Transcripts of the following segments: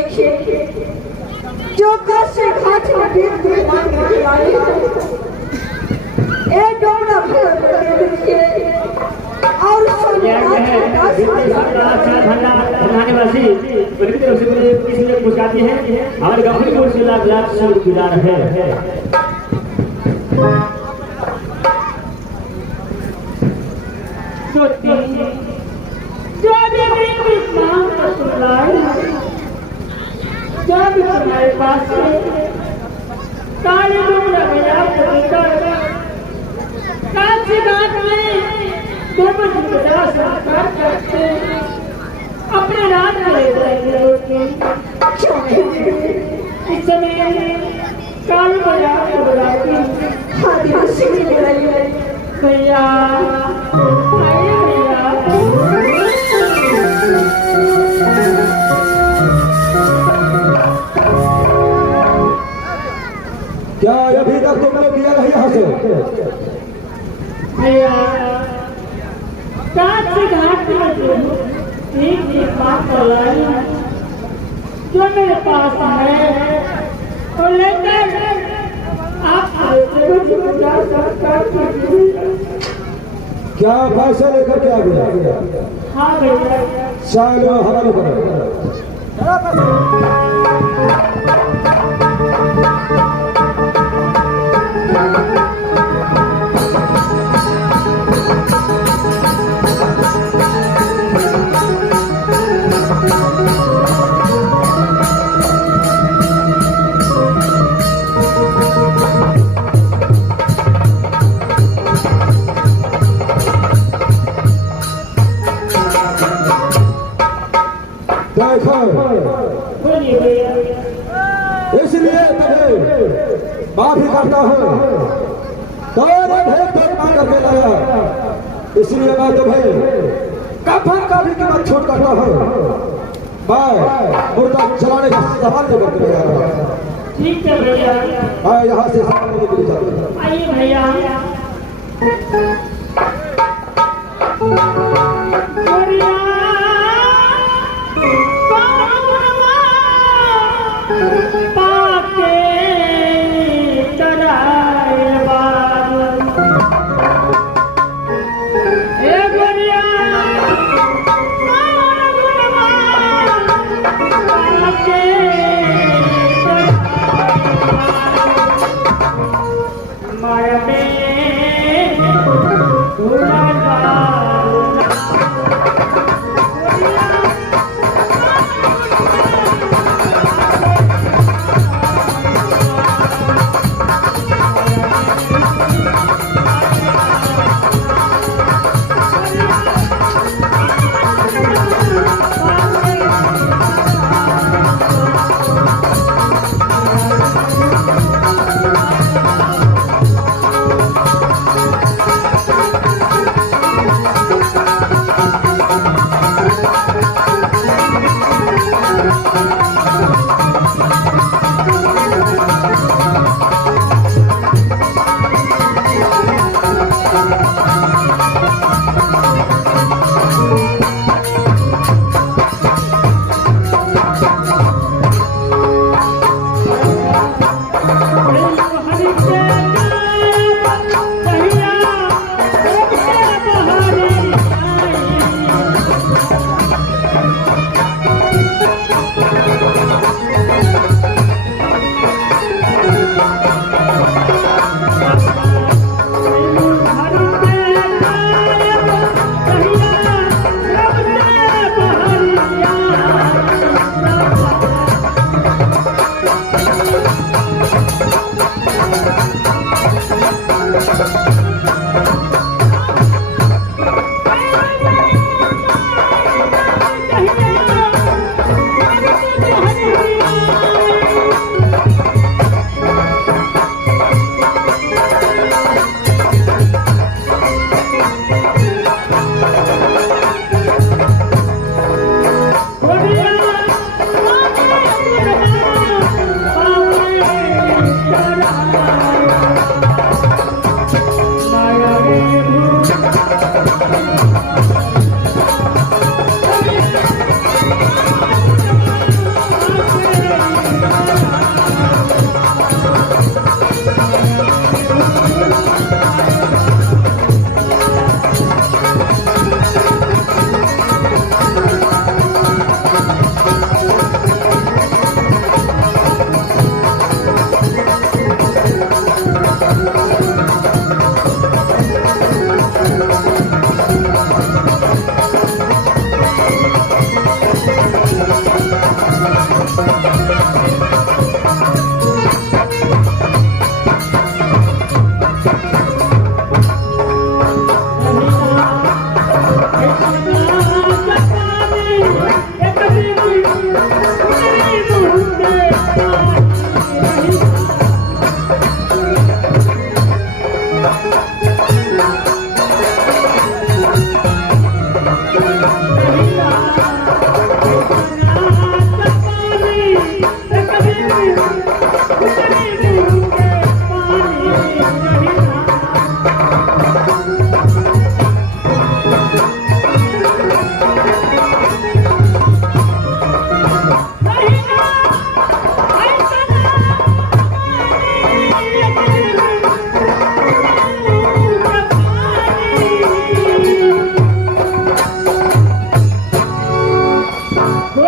देखिए जो काशी घाट में बीत के आई ए डोमना देखिए और मुस्काती है हमारे गाँव की ओर से लाख लाख शुक्रगुजार है। जब हमारे पास काले डोमना गया काशी घाट में करते अपने रात इस समय काल भैया क्या अभी तक तुमने किया नहीं यहाँ से? भैया काशी घाट में एक बात जो मेरे पास है और लेकर आप क्या पैसा लेकर के आ गया? हाँ भैया चलो हमारे पर इसलिए तुम्हें माफी करता हूँ करके लाया, इसलिए मैं तुम्हें कफन का भी कीमत छूट करता हूँ। मैं मुर्दा चलाने का सवाल लेकर के आ रहा हूँ। ठीक है भैया मैं यहाँ से आइए भैया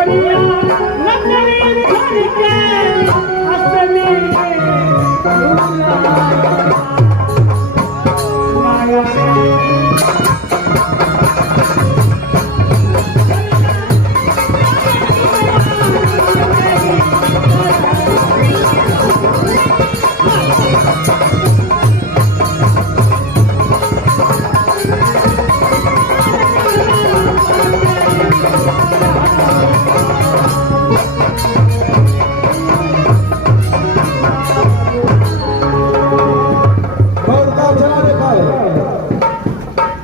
गोरिया नकली करके असली माया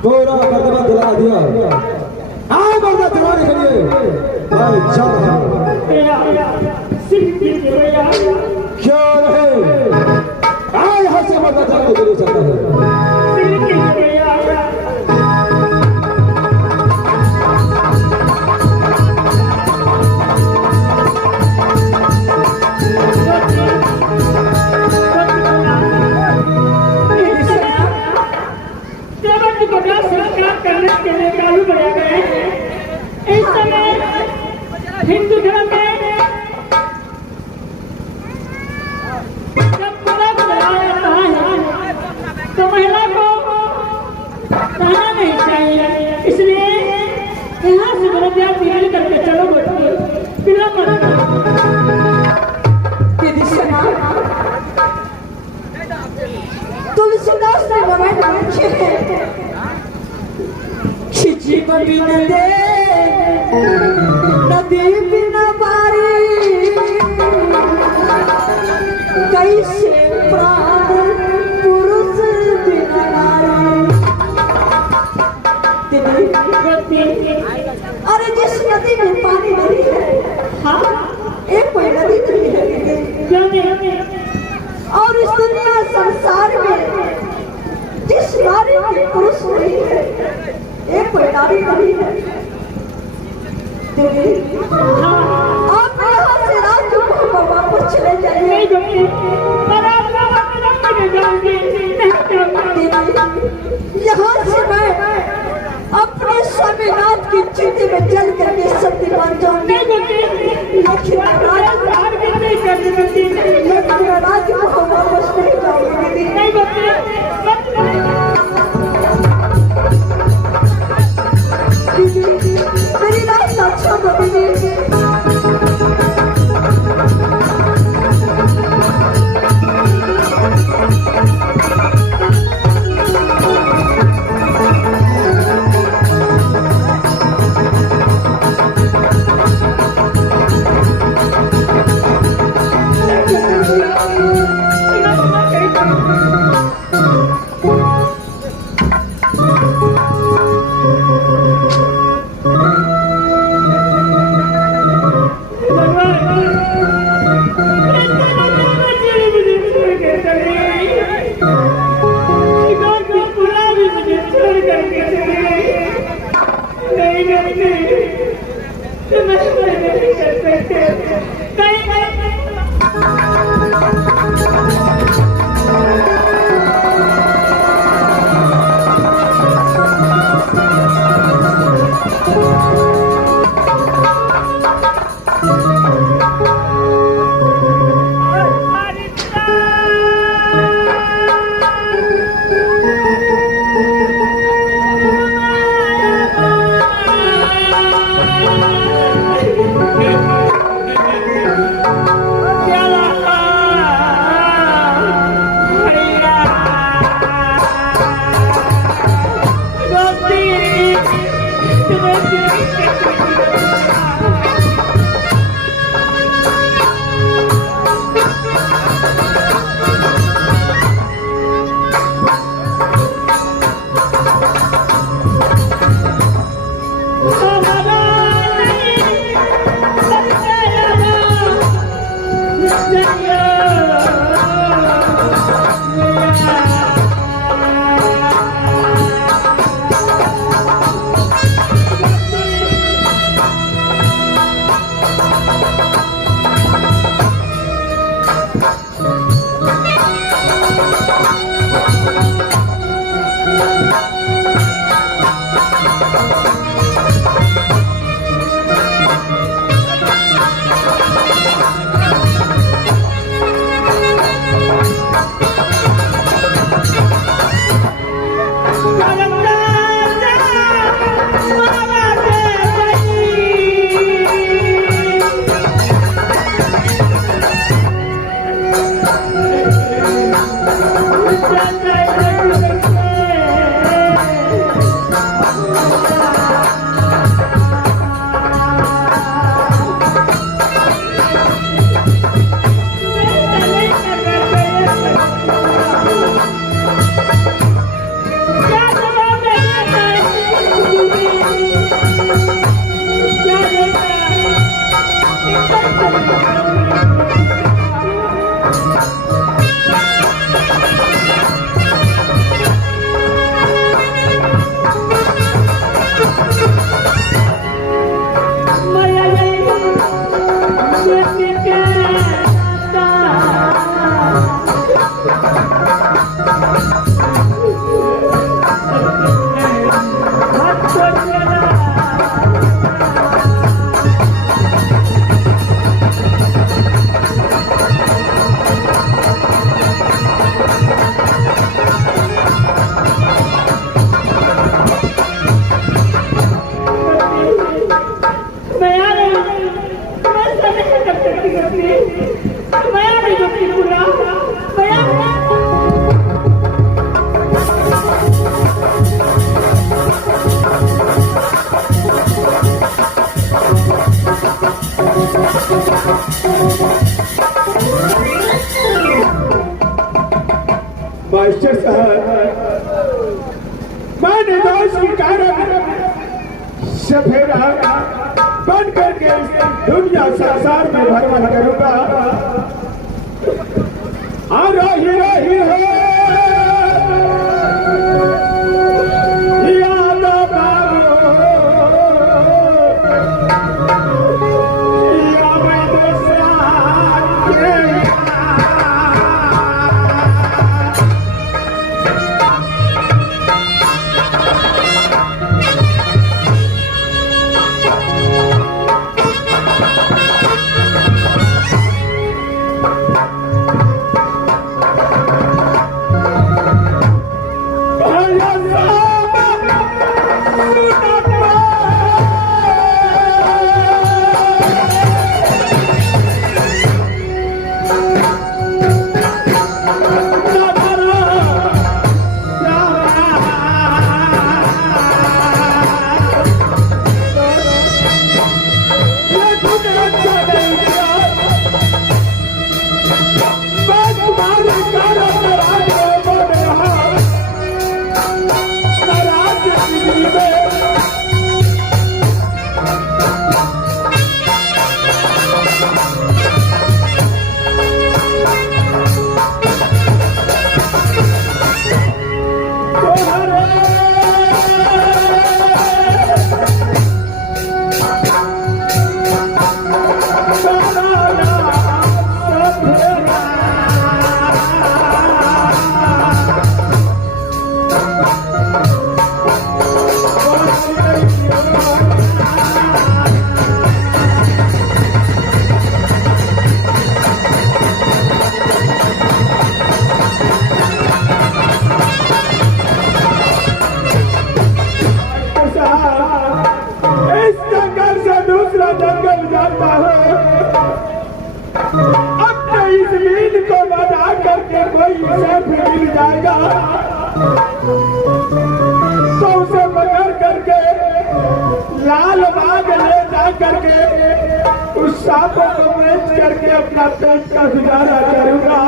गोरा कदम दिला दिया आए मर्दा चलाने के लिए भाई चल क्यों रहे आए यहाँ से मर्दा चलाने के लिए चलता है हिंदू धर्म में जब पूरा बनाया है तो महिला को रहना नहीं चाहिए, इसलिए यहाँ से बरतिया पीढ़ी करके चलो बच्चे पिला मत तुम सुना से मोबाइल अच्छे हैं खिची बिन दे नदी बिना बारी कैसे प्राण पुरुष बिना नारी। अरे जिस नदी में पानी नहीं है, हाँ एक कोई नदी नहीं है और इस दुनिया संसार में जिस नारी के पुरुष नहीं है, एक कोई नारी नहीं है। आप यहाँ से राज्य को वापस चले जाइए। यहाँ से मैं अपने स्वामीनाथ की चिट्ठी में जल करके सत्य मान जाऊंगी, लेकिन राज्य को वापस नहीं जाऊंगी। मेरी रात अच्छा बदली मैं नहीं दुखी पूरा मास्टर साहब, मैं निर्दोष के कारण सफेदा बन करके दुनिया संसार में भ्रमण करूंगा। आ रही है मिल जाएगा तो उसे पकड़ करके लाल बाग ले जा करके उस सांपों को बेच करके अपना पेट का गुजारा करूंगा।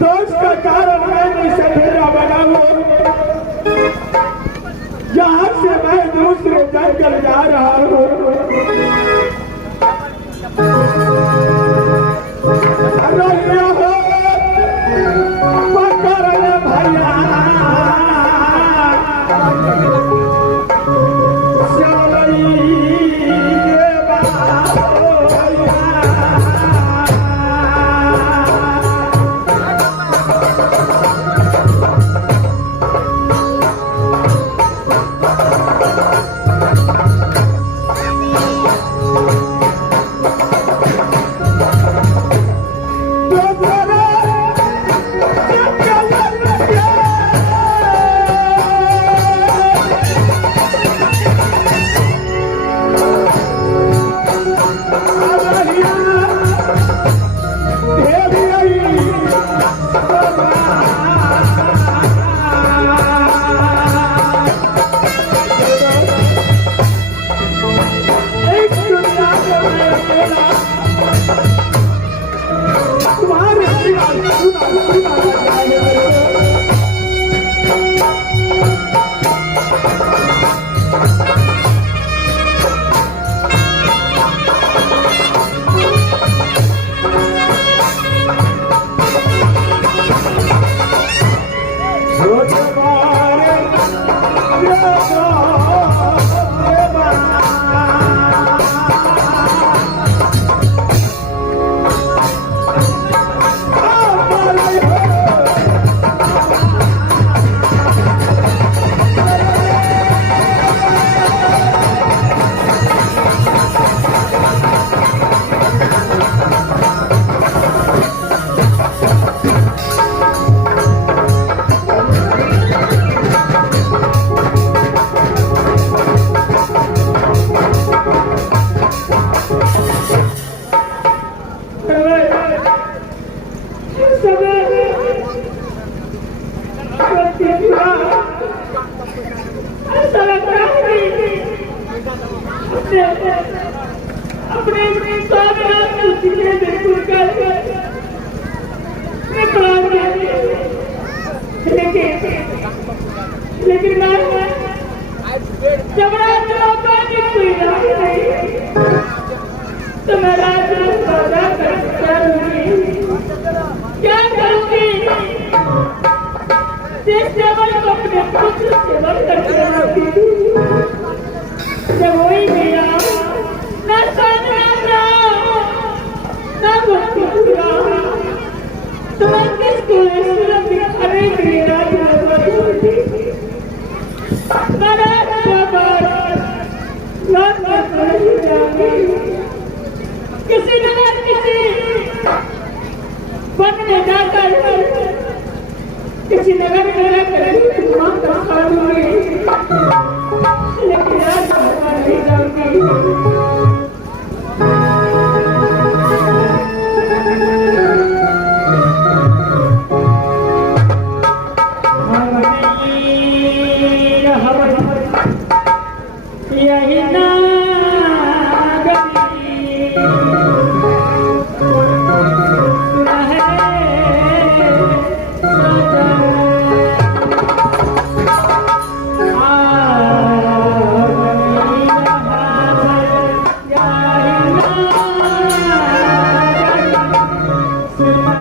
दोस्त का कारण मैं नहीं सफेदा बना हूं, यहाँ से मैं दूसरे जंगल जा रहा हूँ। अपने सामने जितने बिल्कुल कर मैं प्राण लेकिन मैं जबड़ा चौका कोई नहीं तो मैं रात क्या करूंगी जिस जबल को अपने पुत्र से बढ़कर रखती थी जब वही मेरा न सामना न मुक्ति पूरा तो मैं किसको सुरत दिखाने के लिए राजी होती मेरा खबर रात में नहीं जाऊंगी किसी न किसी वन में जाकर किसी नगर में रहकर मां का साथ लेकिन आज नहीं जाऊंगी